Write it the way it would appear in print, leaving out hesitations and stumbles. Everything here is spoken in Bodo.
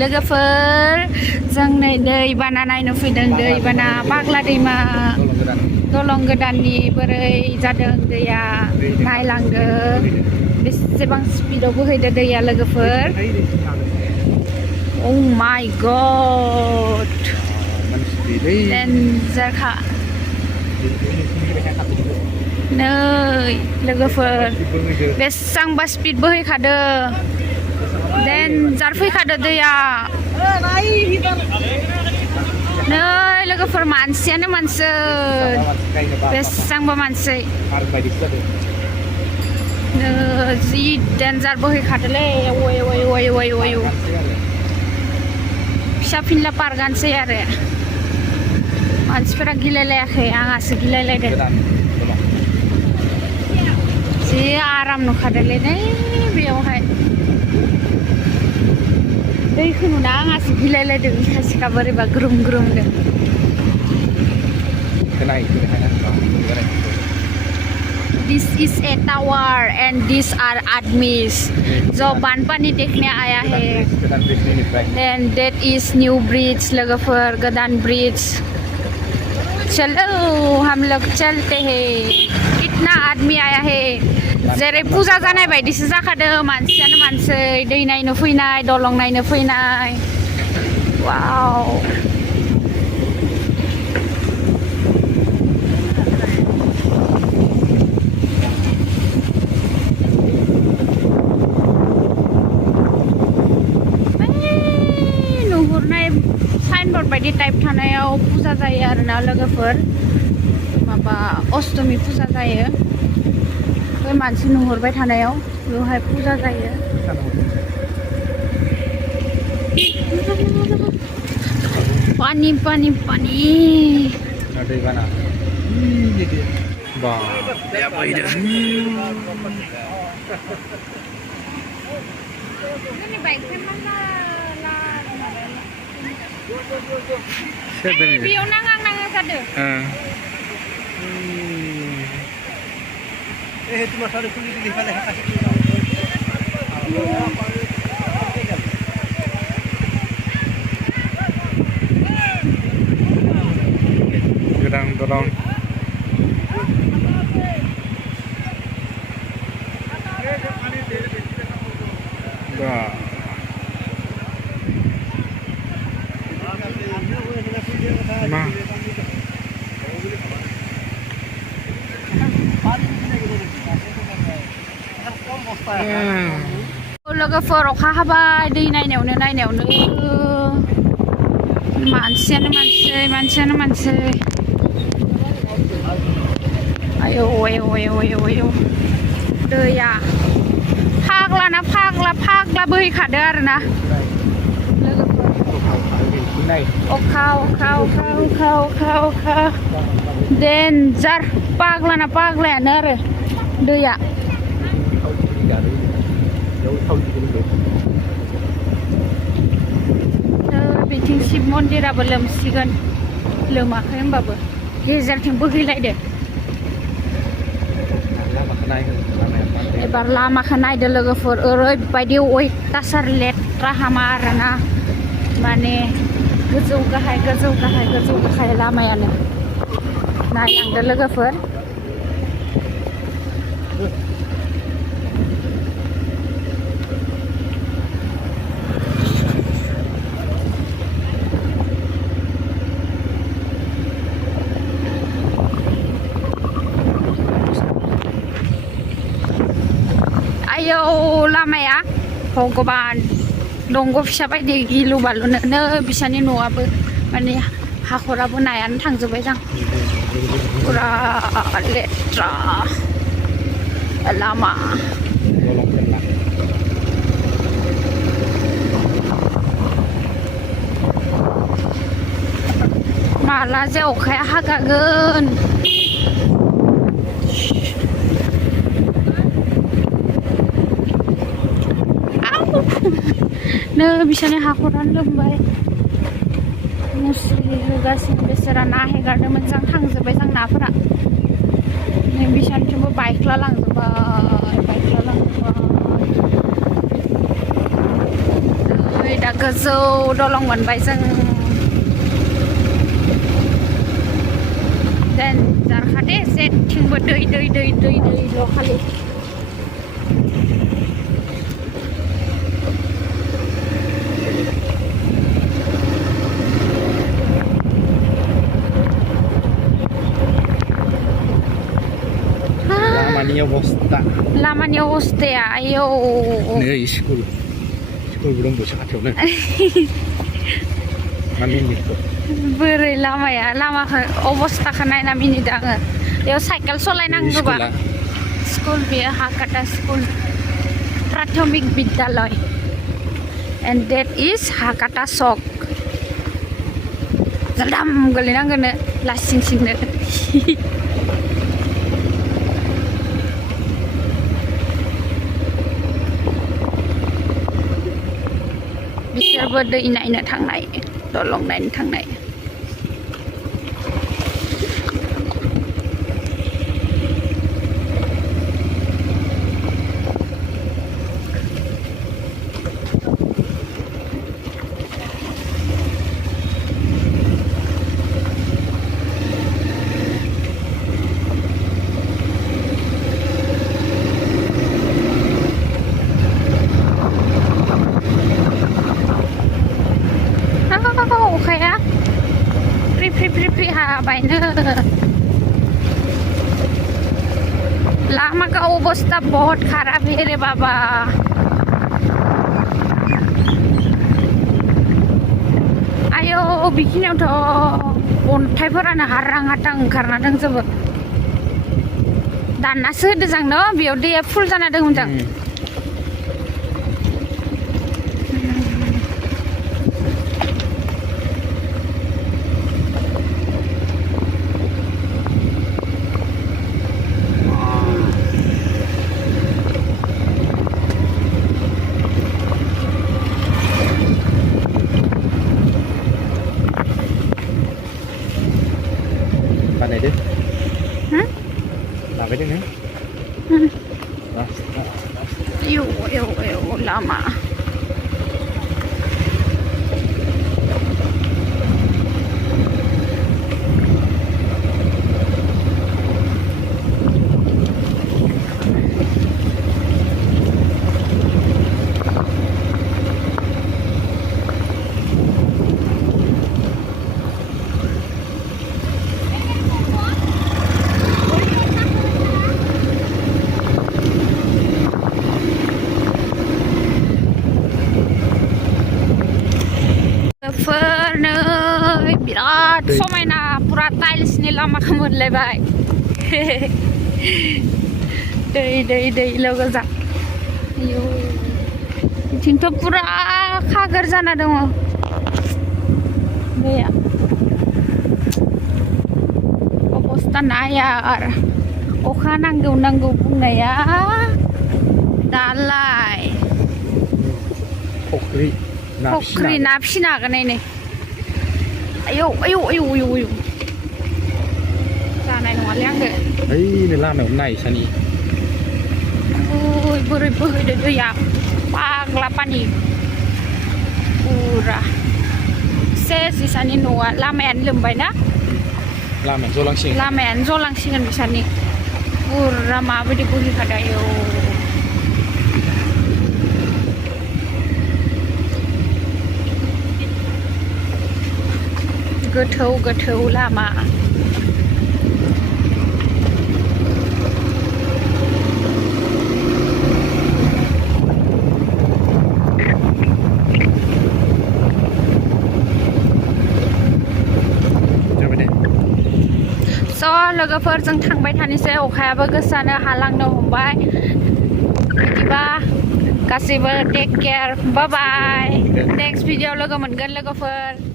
लोगोफोर जों नै दैबाना नायनो फैदों दैबाना बाग्ला दैमा दलं गोदाननि बोरै जादों दैया नायलांदो बेसेबां स्पिडआव बोहैदो दैया लोगोफोर Oh my god डेन्जारखा नै लोगोफोर बेसेबांबा स्पिड बोहैखादो डेन्जार फैखादो दैया नै लोगोफोर मानसियानो मानसि बेसेबांबा मानसि जि डेन्जार बोहैखादोलै वय वय वय वय वय फिसा फिनला पार्कआनोसै आरो मानसिफोरा गिलायलायाखै आंहासो गिलायलायदों जि आराम नुखादोंलै नै बेयावहाय दैखौ नुना आंहासो गिलायलायदों इखासिखा बोरैबा groom ग्रुमनो This is a tower and these are admis जो बानपानी देखने आया है and that is new bridge लोगोफोर गोदान ब्रिज चलो हम लोग चलते हैं कितना आदमी आया है जेरै फुजा जानाय बायदिसो जाखादों मानसियानो मानसि दै नायनो फैनाय दलं नायनो फैनाय वाव साइनबोर्ड बायदि टाइप थानायाव फुजा जायो आरोना लोगोफोर माबा अष्टमी फुजा जायो बे मानसि नुहरबाय थानायाव बेवहाय फुजा जायो पानी पानी पानी दैबाना बा बेयाव नाङा नाङा जादों गोदान दलं लोगोफोर अखा हाबाय दै नायनायावनो मानसियानो मानसियानो मानसि आयौ आयौ आयौ आयौ आयौ दैया फाग्लाना फाग्ला बोहैखादो आरोना अखा डेन्जार पाग्लायानो आरो दैया बिथिं शिब मन्दिराबो लोमसिगोन लोमाखै होमबाबो गेजेरथिं बोहैलायदो एबार लामाखौ नायदो लोगोफोर ओरैबायदि अयथासार लेथ्रा हामा आरोना माने गोजौ गाहाय लामायानो नायलांदो लोगोफोर आयौ लामाया भगबान दंग फिसा बायदि गिलु बालुनो बिसानि न'आबो माने हाखराबो नायानो थांजोब्बाय जां पुरा लेथ्रा लामा माला जे अखाया हागागोन नो बिसानि हाखरानो लोमबाय मुस्रि होगासिनो बेसोरा ना हेगारदोंमोन जों थांजोब्बाय जों नाफोरा नै बिसानिथिंबो बाइख्ला लांजोब्बाय नै दा गोजौ दलं मोनबाय जों देन जारखादे जेथिंबो दैल' खालि Lamanya अबस्था लामानि अबस्थाया आयौ नै स्कुल दंबावसो खाथियावनो मा मिनिखो बोरै लामाखौ अबस्थाखौ नायना मिनिदों आङो बेयाव साइकेल सालायनांगौबा स्कुल बेयो हाकाटा स्कुल प्राथमिक बिद्यालय एन्ड डेट इज हाकाटा चक जालदाम गोलैनांगोनो लासिं सिंनो बिसोरबो दै नायनो थांनाय दलं नायनो थांनाय अखाया फ्रि हाबायनो लामा का अवस्था बहुत खराब है रे बाबा आयो बिखिनियावथ' अन्थाइफोरानो हारां हाथां ओंखारना दंजोबो दाननासो होदो जों न' बेयाव दैया फुल जाना दंमोन जों này đi làm cái đi nữa yêu lama बिराद समायना पुरा टाइल्सनि लामाखौ मोनलायबाय दैल' गोजा आयौ बिथिंथ' पुरा खागोर जाना दङ दैया अबस्था नाया आरो अखा नांगौ बुंनाया दालाय फख्रि ना फिसिनो हागोन नै आयौ जानाय नङालै आंगो ओइनो लामायाव नाय सानि बोरै बोहैदो दैया फाग्ला पानि पुरा सेस इसानि न'आ लामायानो लोमबायना लामायानो जलांसिगोन बिसानि पुरा माबायदि बोहैखादो आयौ गोथौ लामा लोगोफोरजों थांबाय थानोसै अखायाबो गोसानो हालांनो हमबाय बिदिबा गासैबो टेक केयार बाय बाय नेक्स्ट भिडिअ लोगो मोनगोन लोगोफोर